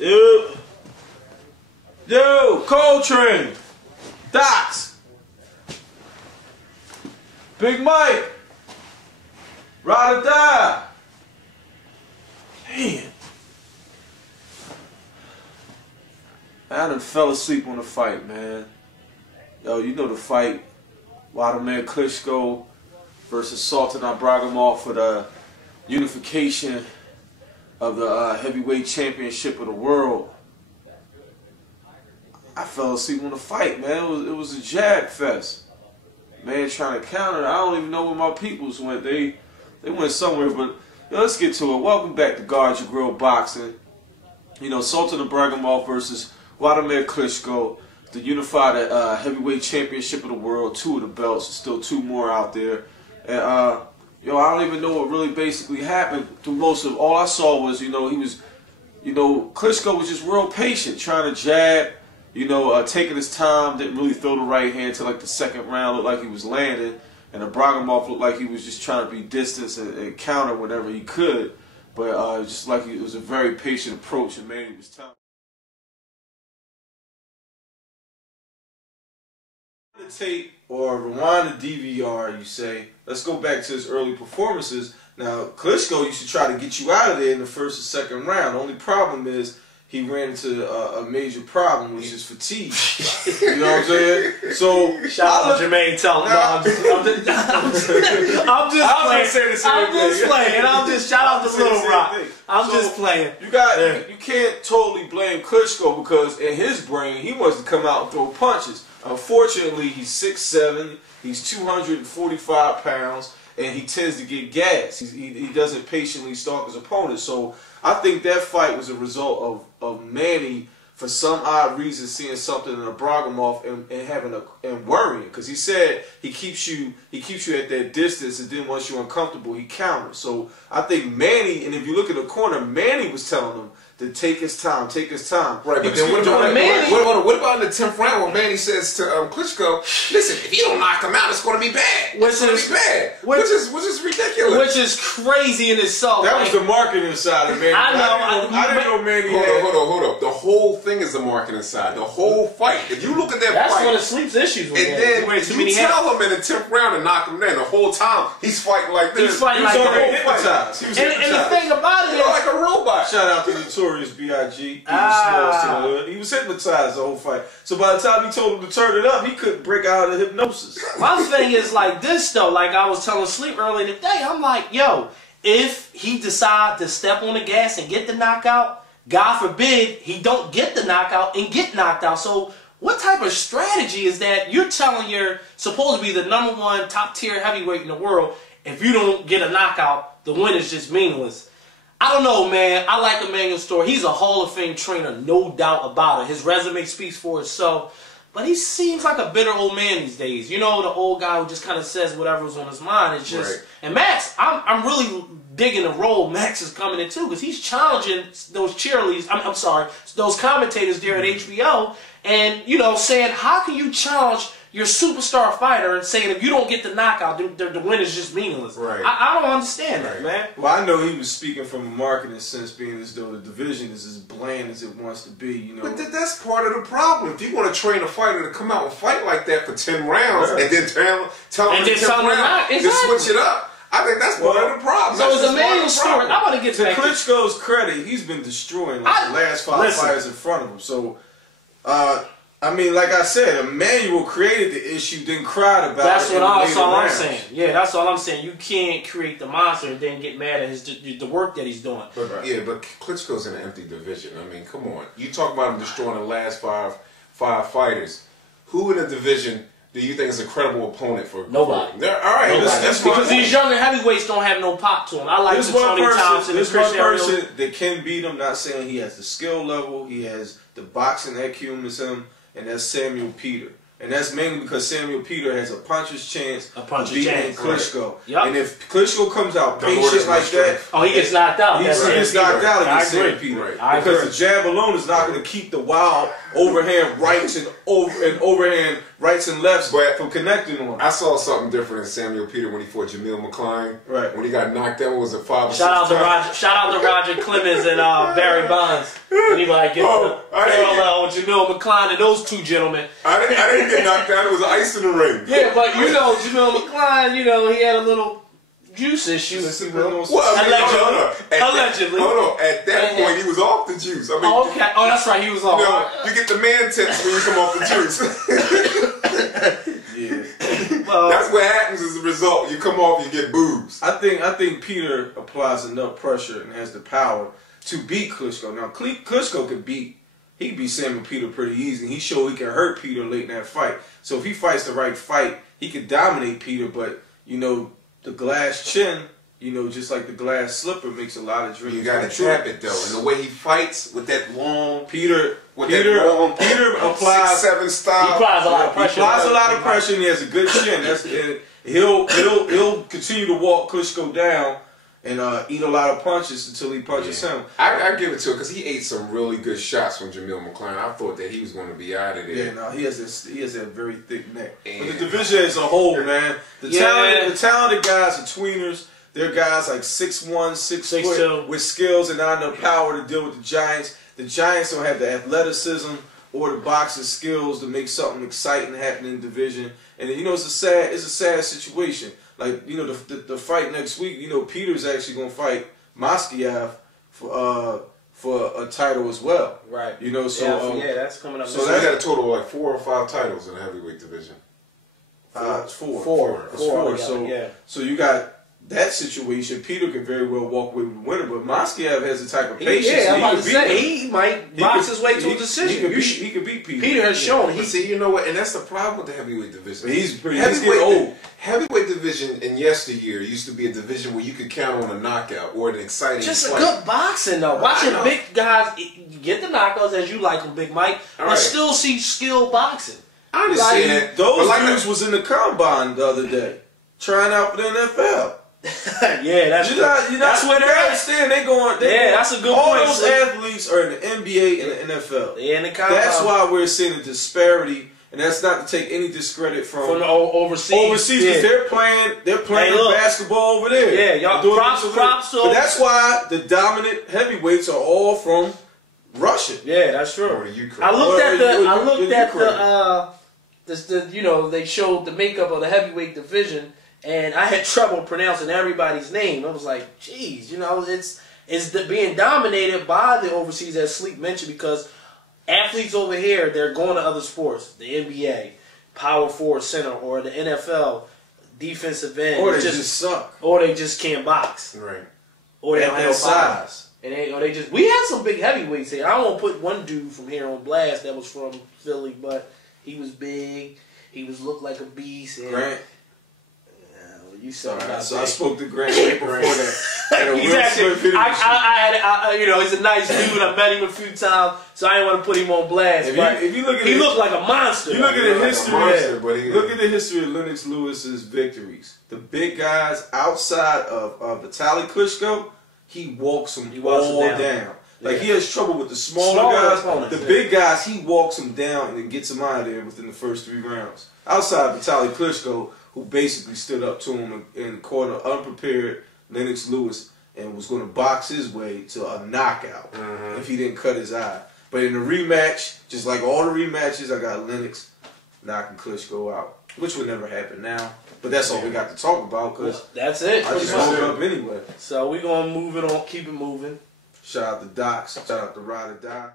Yo, Coltrane, Docs, Big Mike, Ride or Die. Man, I done fell asleep on the fight, man. Yo, you know the fight, Vladimir Klitschko versus Sultan Ibragimov for the unification of the heavyweight championship of the world. I fell asleep on the fight, man. It was a jab fest. Man trying to counter. I don't even know where my peoples went. They went somewhere, but yo, let's get to it. Welcome back to Guard Your Grill Boxing. You know, Sultan Ibragimov versus Vladimir Klitschko, the unified heavyweight championship of the world. 2 of the belts, still 2 more out there. And yo, I don't even know what really basically happened. Through most of all I saw was, Klitschko was just real patient, trying to jab. Taking his time, didn't really throw the right hand till like the 2nd round, looked like he was landing, and Ibragimov looked like he was just trying to be distance and counter whenever he could, but just like it was a very patient approach, and man, he was tough. The tape or rewind the DVR, you say. Let's go back to his early performances. Now, Klitschko used to try to get you out of there in the 1st or 2nd round. The only problem is he ran into a major problem, which is fatigue. You know what I'm saying? So shout out to Jermaine Tell. I'm just shout out to Little Rock. I'm just playing. You can't totally blame Klitschko because in his brain he wants to come out and throw punches. Unfortunately, he's 6'7", he's 245 pounds, and he tends to get gas. He doesn't patiently stalk his opponent. So I think that fight was a result of Manny, for some odd reason, seeing something in Ibragimov and worrying, because he said he keeps you at that distance, and then once you're uncomfortable, he counters. So I think Manny, and if you look at the corner, Manny was telling him to take his time, take his time. Right, but then what about in the 10th round when Manny says to Klitschko, listen, if you don't knock him out, it's going to be bad. Which is ridiculous. Which is crazy in itself. That was the marketing side of Manny. I didn't know Manny Hold up. The whole thing is the marketing side. The whole fight. If you look at that fight. That's one of Sleep's issues with and then you tell him in the 10th round to knock him down. The whole time, he's fighting like this. He's fighting like that. And the thing about it is, like a robot. Shout out to Notorious B.I.G. He was hypnotized the whole fight. So by the time he told him to turn it up, he couldn't break out of hypnosis. My thing is like this though. Like I was telling Sleep earlier today, I'm like, yo, if he decide to step on the gas and get the knockout, God forbid he don't get the knockout and get knocked out. So what type of strategy is that? You're telling you're supposed to be the #1 top tier heavyweight in the world. If you don't get a knockout, the win is just meaningless. I don't know, man. I like Emmanuel Store. He's a Hall of Fame trainer, no doubt about it. His resume speaks for itself. But he seems like a bitter old man these days. You know, the old guy who just kind of says whatever's on his mind. It's just, right. And Max, I'm really digging the role Max is coming into because he's challenging those cheerleaders. I'm sorry, those commentators there at HBO, and saying, how can you challenge your superstar fighter and saying if you don't get the knockout, the win is just meaningless. Right. I don't understand that, man. Well, I know he was speaking from a marketing sense, being as though the division is as bland as it wants to be. But that's part of the problem. If you want to train a fighter to come out and fight like that for 10 rounds, and then tell him to switch it up, I think that's part of the problem. So it's a manual story. I want to get to Klitschko's credit, he's been destroying the last 5 fighters in front of him. So, I mean, like I said, Emmanuel created the issue, then cried about it. That's all I'm saying. Yeah, that's all I'm saying. You can't create the monster and then get mad at the work that he's doing. Yeah, but Klitschko's in an empty division. I mean, come on. You talk about him destroying the last five fighters. Who in the division do you think is a credible opponent for? Nobody. All right, that's because these younger heavyweights don't have no pop to them. I like Tony Thompson. There's one person that can beat him. Not saying he has the skill level. He has the boxing acumen as him. And that's Samuel Peter. And that's mainly because Samuel Peter has a puncher's chance of beating Klitschko. Right. Yep. And if Klitschko comes out patient like that, he gets knocked out. He gets knocked out against Samuel Peter. Right. Because the jab alone is not going to keep the wild overhand rights and overhand rights and lefts from connecting on. I saw something different in Samuel Peter when he fought Jamil McCline. Right. When he got knocked out, was it 5 or 6 Shout out to Roger Clemens and Barry Bonds. Anybody get parallel with Jamil McCline and those two gentlemen. I didn't get knocked out. It was ice in the ring. Yeah, but you know, Jamil McCline, you know, he had a little juice issue. Allegedly. Hold on. At that point, he was off the juice. I mean, okay. Oh, that's right. He was off. You know, you get the man tips when you come off the juice. Yeah. Well, that's what happens as a result. You come off, you get boobs. I think Peter applies enough pressure and has the power to beat Klitschko. Now, Klitschko could beat Samuel Peter pretty easy. He showed he can hurt Peter late in that fight. So if he fights the right fight, he could dominate Peter. But you know, the glass chin, you know, just like the glass slipper, makes a lot of dreams. You gotta tap it though, and the way he fights with that long Peter applies 6'7" style. He applies a lot of pressure. He applies a lot of pressure, and he has a good chin. He'll continue to walk Klitschko down and eat a lot of punches until he punches him. I give it to him because he ate some really good shots from Jamil McCline. I thought that he was going to be out of there. Yeah, no, he has a very thick neck. But the division as a whole, man, the talented guys are tweeners. They're guys like 6'1", 6 foot with skills and not enough power to deal with the Giants. The Giants don't have the athleticism or the boxing skills to make something exciting happen in the division. And you know, it's a sad situation. Like, you know, the fight next week, you know, Peter's actually gonna fight Moskiev for a title as well. Right. You know, so that's coming up. So they got a total of like 4 or 5 titles in the heavyweight division. It's four. So you got that situation. Peter could very well walk away with the winner, but Moskiev has the type of patience. He might box his way to a decision. He could beat Peter. Peter has shown. See, you know what? And that's the problem with the heavyweight division. But he's getting old. Heavyweight division in yesteryear used to be a division where you could count on a knockout or an exciting just fight. A good boxing though. Watching big guys get the knockouts as you like them, Big Mike, and still see skilled boxing. I understand that. Those dudes was in the combine the other day, trying out for the NFL. Yeah, that's where they're at. Understand? That's a good point. All those athletes are in the NBA and the NFL. Yeah, in the combine. That's why we're seeing a disparity. And that's not to take any discredit from the overseas. Overseas, because they're playing basketball over there. Yeah, y'all props. But that's why the dominant heavyweights are all from Russia. Yeah, that's true. Or Ukraine. I looked at the you know, they showed the makeup of the heavyweight division, and I had trouble pronouncing everybody's name. I was like, geez, you know, it's being dominated by the overseas, as Sleep mentioned, because athletes over here, they're going to other sports, the NBA, power forward center, or the NFL, defensive end. Or they just suck. Or they just can't box. Right. Or they don't have size. And we had some big heavyweights here. I won't put one dude from here on blast that was from Philly, but he was big. He looked like a beast. And Grant. You saw that. So I spoke to Grant before that. He's actually, you know, he's a nice dude. I met him a few times, so I didn't want to put him on blast. If you look at he looked like a monster. You look at the history. Look at the history of Lennox Lewis's victories. The big guys outside of Vitaly Klitschko, he walks them all down. Like he has trouble with the smaller guys. The big guys, he walks them down and then gets them out of there within the first 3 rounds. Outside Vitaly Klitschko, who basically stood up to him and caught an unprepared Lennox Lewis and was going to box his way to a knockout if he didn't cut his eye. But in the rematch, just like all the rematches, I got Lennox knocking Klitschko out, which would never happen now. But that's all we got to talk about, because that's it. I just woke up anyway. So we're going to move it on, keep it moving. Shout out to Docs. Shout out to Ride or Die.